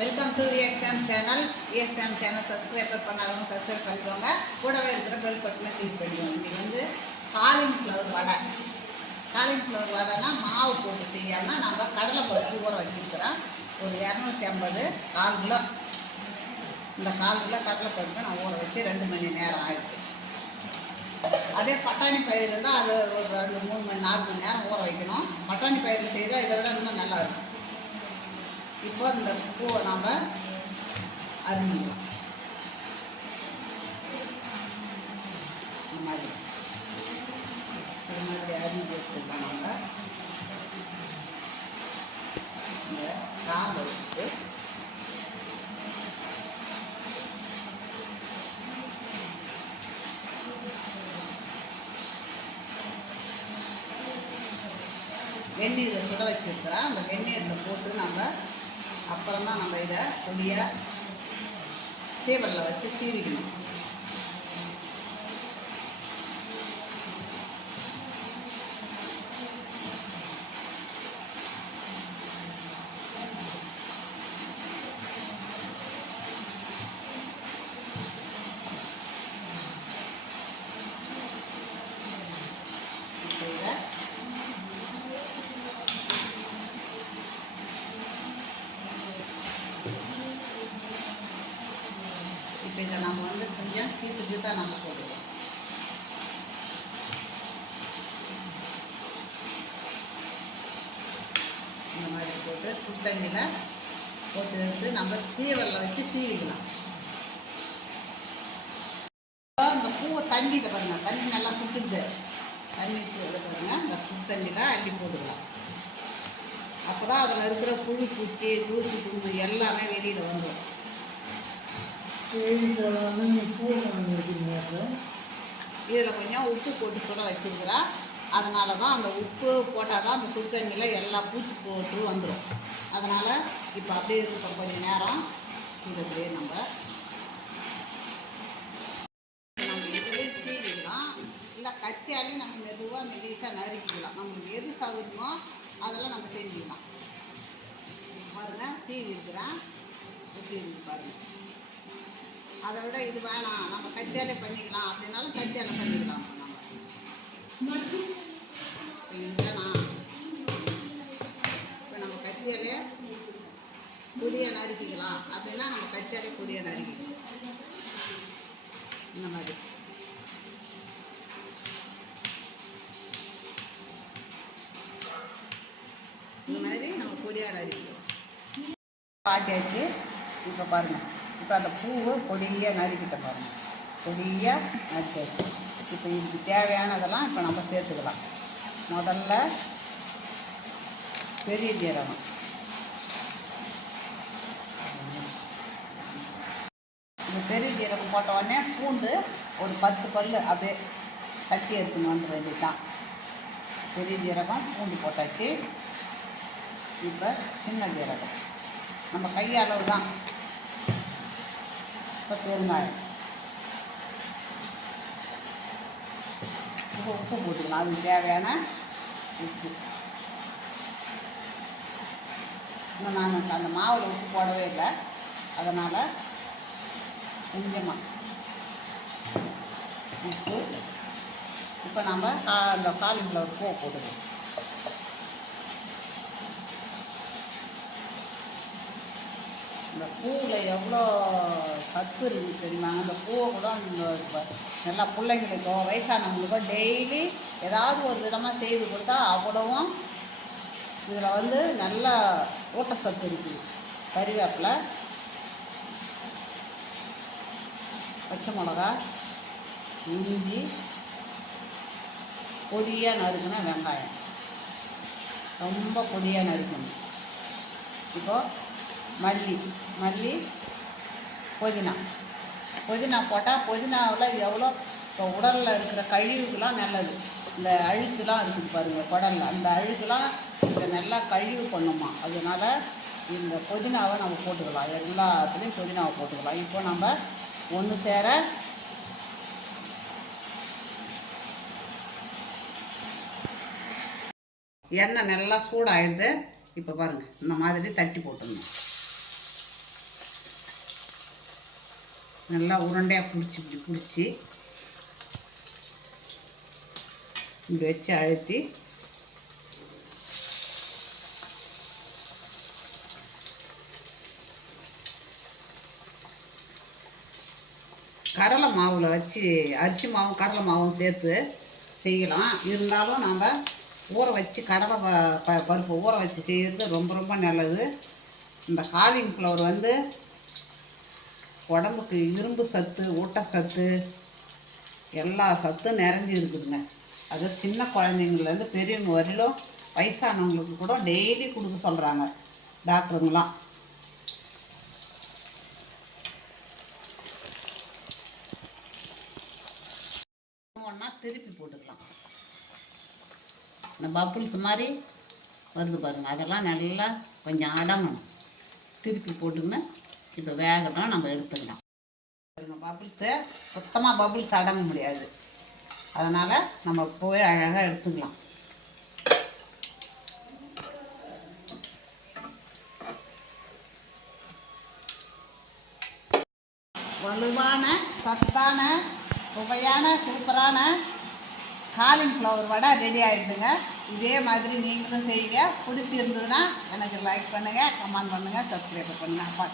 Welcome to EXM channel. EXM channel subscribe பண்ணாதவங்க subscribe பண்ணிக்கோங்க. கூடவே இருக்கிற பெல் பட்டனை கிளிக் பண்ணிக்கோங்க. இது வந்து காலிஃப்ளவர் வடை. காலிஃப்ளவர் வடைனா மாவு போட்டு செய்யாமல் நம்ம கடலை பருப்பு ஊற வச்சுருக்கிறோம். ஒரு 250 1/4 கிலோ. இந்த 1/4 கிலோ கடலை பருப்பு நான் ஊற வச்சு 2 மணி நேரம் ஆயிடுச்சு. அதே பட்டாணி பயிர் இருந்தால் அது ஒரு 2-3 மணி 4 மணி நேரம் ஊற வைக்கணும். பட்டாணி பயிர் செய்தால் இதை விட இன்னும் நல்லா இருக்கும். இப்போ இந்த பூவை நாம் அரிஞ்சிக்கலாம். இந்த மாதிரி அரிஞ்சு வச்சுக்கலாம். நம்ம இந்த காம்பை வச்சுட்டு வெந்நீரை சுட வச்சுருக்கிறோம். அந்த வெந்நீரில் போட்டு நம்ம அப்புறம் தான் நம்ம இதை பொடியாக சீவலில் வச்சு சீவிக்கணும். இப்போ இதை நம்ம வந்து கொஞ்சம் தீட்டு தான் நம்ம போடுவோம். இந்த மாதிரி போட்டு சுத்தண்ணியில் போட்டு எடுத்து நம்ம சீவலில் வச்சு சீவிக்கலாம். இந்த பூவை தண்ணியில் பாருங்கள், தண்ணி நல்லா சுட்டுது. தண்ணி பாருங்கள், இந்த சுத்தண்ணியில் அள்ளி போட்டுக்கலாம். அப்போ தான் அதில் இருக்கிற புழு பூச்சி தூசி தும்பு எல்லாமே வெளியில் வந்துடும். இதில் கொஞ்சம் உப்பு போட்டு சுட வச்சுருக்கிறா. அதனால தான் அந்த உப்பு போட்டால் தான் அந்த சுடுதண்ணியில் எல்லா பூச்சி போட்டு வந்துடும். அதனால் இப்போ அப்படியே இருக்கட்டும் கொஞ்சம் நேரம். இதுலேயே நம்ம இதுலேயே சீவிக்கலாம். இல்லை கத்தியாலையும் நம்ம மெதுவாக மெலிசாக நறுக்கிக்கலாம். நம்மளுக்கு எது சவுடுமோ அதெல்லாம் நம்ம செஞ்சுக்கலாம். பாருங்கள், சீவி இருக்கிறேன், ஊற்றி இருக்கு பாருங்கள். அதை விட இது வேணாம், நம்ம கத்தியாலே பண்ணிக்கலாம் அப்படின்னாலும் கத்தியால் பண்ணிக்கலாம். இப்போ நம்ம கத்தியாலே பொடியை நறுக்கிக்கலாம் அப்படின்னா நம்ம கத்தியாலே பொடியை நறுக்கிக்கலாம். இந்த மாதிரி நம்ம பொடியாக நறுக்கிக்கலாம். பாட்டியாச்சு. இப்போ பாருங்கள், இப்போ அந்த பூவை பொடியாக நறுக்கிட்ட பாருங்கள், பொடியாக நறுக்கியாச்சு. இப்போ இதுக்கு தேவையானதெல்லாம் இப்போ நம்ம சேர்த்துக்கலாம். முதல்ல பெரிய ஜீரகம், இந்த பெரிய ஜீரகம் போட்ட உடனே பூண்டு ஒரு 10 பல் அப்படியே கட்டி எடுத்துன்னு வந்துட வேண்டியதுதான். பெரிய ஜீரகம் பூண்டு போட்டாச்சு. இப்போ சின்ன ஜீரகம் நம்ம கையளவு தான். இப்போ பெருங்காயம், உப்பு போட்டுக்கலாம். அதுக்கு தேவையான உப்பு. இன்னும் நான் அந்த மாவில் உப்பு போடவே இல்லை, அதனால் கொஞ்சமாக உப்பு. இப்போ நம்ம அந்த காலிஃப்ளவர் பூவை போட்டுக்கலாம். இந்த பூவில் எவ்வளோ சத்து இருக்குது தெரியுமா? அந்த பூவை கூட நல்லா பிள்ளைங்களுக்கோ வயசானவங்களுக்கோ டெய்லி ஏதாவது ஒரு விதமாக செய்து கொடுத்தா அவ்வளவும் இதில் வந்து நல்ல ஊட்டச்சத்து இருக்குது. கறிவேப்பிலை, பச்சை மிளகா, இஞ்சி, பொடியாக நறுக்குனா வெங்காயம் ரொம்ப பொடியாக நறுக்கணும். இப்போது மல்லி, புதினா போட்டால் புதினாவில் எவ்வளோ இப்போ உடலில் இருக்கிற கழிவுக்கெலாம் நல்லது. இந்த அழுக்குலாம் இருக்குது பாருங்கள் குடலில், அந்த அழுக்குலாம் இதை நல்லா கழிவு பண்ணுமா. அதனால் இந்த புதினாவை நம்ம போட்டுக்கலாம். எல்லாத்துலேயும் புதினாவை போட்டுக்கலாம். இப்போ நம்ம ஒன்று சேர எண்ணெய் நல்லா சூடாகிடுது. இப்போ பாருங்கள், இந்த மாதிரி தட்டி போட்டுடணும். நல்லா உருண்டையாக பிடிச்சி இப்படி வச்சு அழுத்தி கடலை மாவில் வச்சு அரிசி மாவும் கடலை மாவும் சேர்த்து செய்யலாம். இருந்தாலும் நம்ம ஊற வச்சு கடலை பருப்பு ஊற வச்சு செய்கிறது ரொம்ப ரொம்ப நல்லது. இந்த காலிஃப்ளவர் வந்து உடம்புக்கு இரும்பு சத்து, ஊட்டச்சத்து, எல்லா சத்தும் நிறைஞ்சி இருக்குதுங்க. அது சின்ன குழந்தைங்கள்லேருந்து பெரியவங்க வரையிலும் வயசானவங்களுக்கு கூட டெய்லி கொடுக்க சொல்கிறாங்க டாக்டருங்களாம். ஒன்றா திருப்பி போட்டுக்கலாம். இந்த பப்புள்ஸ் மாதிரி வருது பாருங்கள், அதெல்லாம் நல்லா கொஞ்சம் அடங்கணும். திருப்பி போட்டுன்னு இப்போ வேகட்டும், நம்ம எடுத்துக்கலாம். பப்புள்ஸு சுத்தமாக பப்புள்ஸ் அடங்க முடியாது, அதனால் நம்ம போய் அழகாக எடுத்துக்கலாம். வலுவான சத்தான சுவையான சூப்பரான காலிஃப்ளவர் வடை ரெடி ஆகிடுதுங்க. இதே மாதிரி நீங்களும் செய்யுங்க. பிடிச்சிருந்ததுன்னா எனக்கு லைக் பண்ணுங்கள், கமெண்ட் பண்ணுங்கள், சப்ஸ்கிரைப் பண்ணுங்கள். அப்பா